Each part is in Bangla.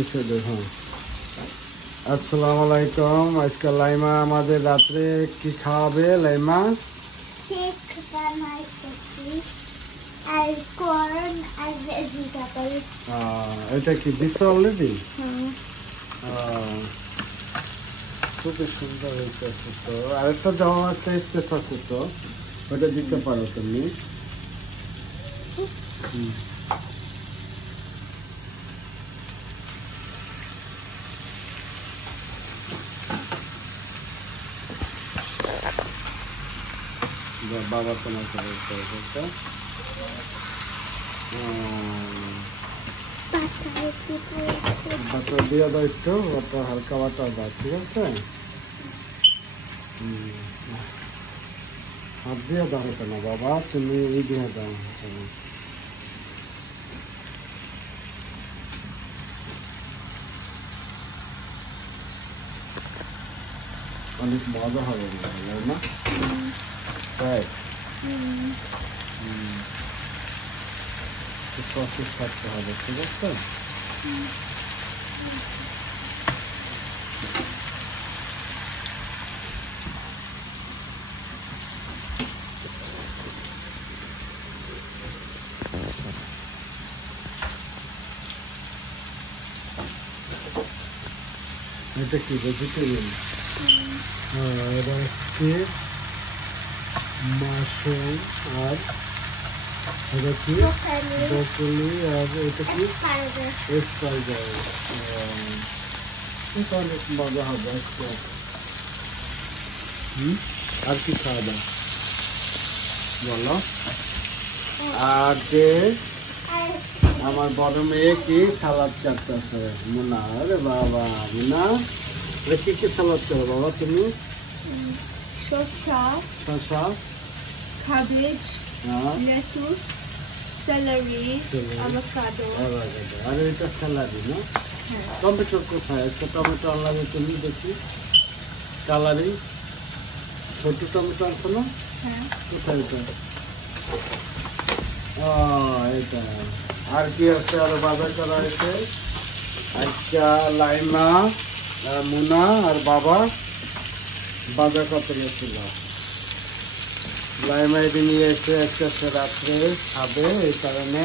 এসে দেখো। আসসালামু আলাইকুম। আজকে লাইমা আমাদের রাত্রে কি খাওয়াবে? লাইমা steak বানাইছি আর corn আর vegetable। এটা কি দিছো অলরেডি? খুবই সুন্দর হইতেছে তো। আরেকটা যেমন একটা স্পেস আছে তো, ওটা দিতে পারো তুমি। বাবা তোমাকে বলতে হবে বাটার দিয়ে দাও একটু, বাটার হালকা বাটার দাও, ঠিক আছে? হাত দিয়ে দাও কেন বাবা, তুমি এই দিয়ে দাও। অনেক মজা হবে না? তাই সসেস থাকতে হবে, ঠিক আছে? এটা কি ভেজিটেরিয়ান? এটা স্কিপ, মাশরুম, আর এটা কি ব্রকলি, আর এটা কি স্পাইডার। এটা অনেক মজা হবে আজকে। আর কি খাওয়া দাও বলো? আর যে আমার বড় মেয়ে কি সালাদ কাটতেছে, মুনা। আরে বাবা মুনা, কি কি সালাদ করো বাবা তুমি? শসা, cabbage, lettuce, celery, avocado. আর এটা স্যালাডি না? টমেটো কোথায়? আজকে টমেটো আনলাম তুমি, দেখি কালারিং ছোট টমেটো আছে না? কোথায় এটা? এটা আর কি আছে? আরো বাজার করা হয়েছে আজকে। লাইমা, মুনা আর বাবা বাজার করতে গেছিল। লাইমা এটি নিয়ে এসে আজকে সে রাত্রে খাবে, এই কারণে।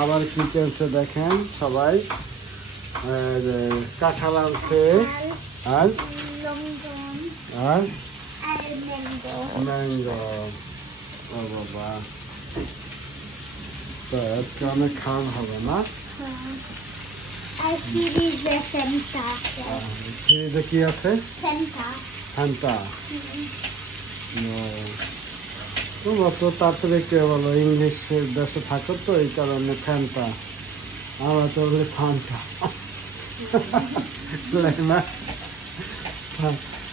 আবার কি কিনছে দেখেন সবাই, কাঁঠাল আনছে আর ম্যাঙ্গো। ও বাবা, তো আজকে অনেক খাওয়ান হবে না? ফ্রিজে কি আছে? ফ্যান্টা। তোমরা তো তাড়াতাড়ি কে বলো, ইংলিশের দেশে থাকো তো, এই কারণে ফ্যান্টা। আমরা তো বলি ফান্টা।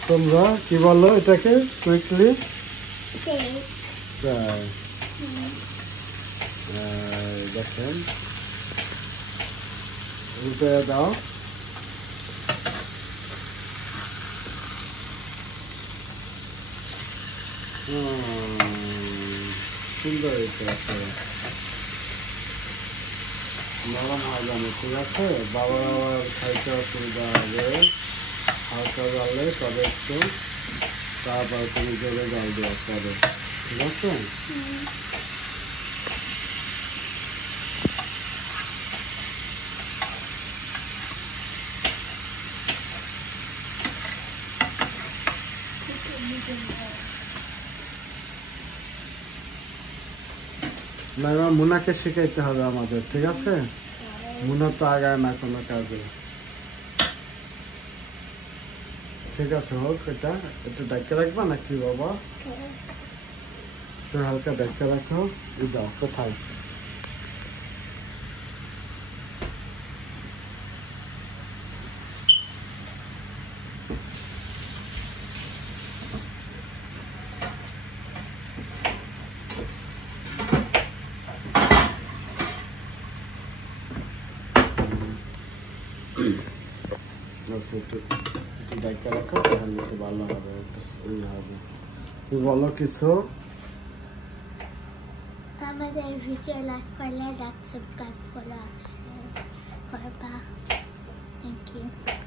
তোমরা কি বলো এটাকে কুইকলি? দেখেন উল্টে দাও। সুন্দর হয়েছে, নরম হয়ে যাবে, ঠিক আছে? বাবার আবার খাইতে অসুবিধা হবে, হালকা জালে তবে একটু, তারপর তুমি জলে জল দেওয়া পরে, ঠিক আছে? লাইমা, মুনাকে শিখাইতে হবে আমাদের, ঠিক আছে? মুনা তো আগায় না কোনো কাজে, ঠিক আছে? হোক, এটা একটু ডাইকে রাখবা নাকি বাবা? হালকা ডাইকে রাখো। দাও কোথায়? ডাইকা রাখো, তাহলে একটু ভালো হবে, একটু হবে। তুমি বলো কিছু? আমাদের ভিডিও লাইক করলে, সাবস্ক্রাইব করবা। Thank you.